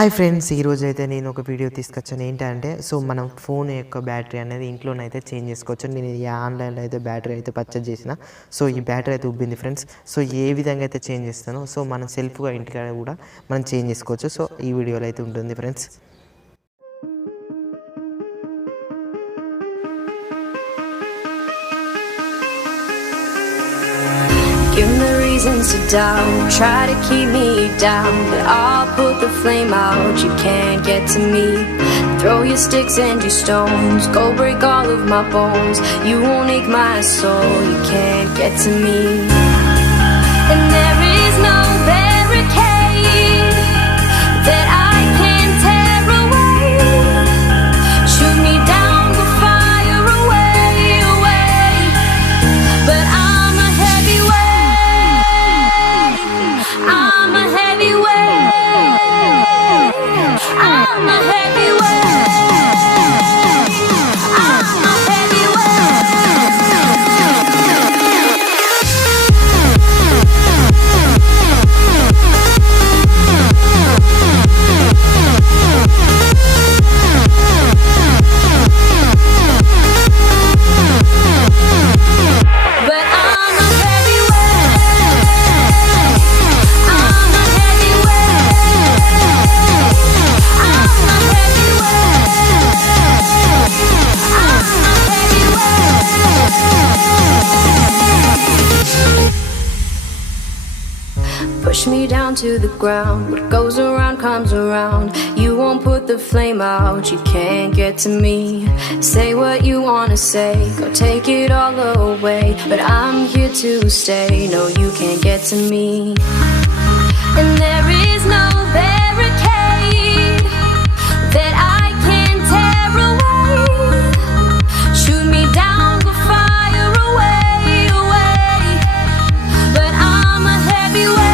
Hi friends, ఈరోజు అయితే నేను ఒక వీడియో తీసుకొచ్చాను. ఏంటంటే మనం ఫోన్ యొక్క బ్యాటరీ అనేది ఇంట్లోనైతే చేంజ్ చేసుకోవచ్చు. నేను ఈ ఆన్లైన్లో అయితే బ్యాటరీ అయితే పర్చేజ్ చేసిన. ఈ బ్యాటరీ అయితే ఉబ్బింది ఫ్రెండ్స్. ఏ విధంగా అయితే చేంజ్ చేస్తానో మనం సెల్ఫ్గా ఇంటికాడ కూడా మనం చేంజ్ చేసుకోవచ్చు. ఈ వీడియోలో అయితే ఉంటుంది friends. Give me reasons to doubt, try to keep me down, but I'll put the flame out, you can't get to me. Throw your sticks and your stones, go break all of my bones, you won't ache my soul, you can't get to me. And there is no barricade that I can tear away. Shoot me down, go fire away, away, but I'm a heavyweight. I'm a heavyweight. I'm a heavyweight. I'm a push me down to the ground. What goes around comes around. You won't put the flame out, you can't get to me. Say what you wanna say, go take it all away, but I'm here to stay. No, you can't get to me. And there is no barricade that I can tear away. Shoot me down, go fire away, away, but I'm a heavyweight.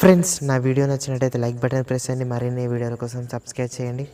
Friends, నా వీడియో నచ్చినట్టయితే like button press చేయండి. మరిన్ని వీడియోల కోసం సబ్స్క్రైబ్ చేయండి.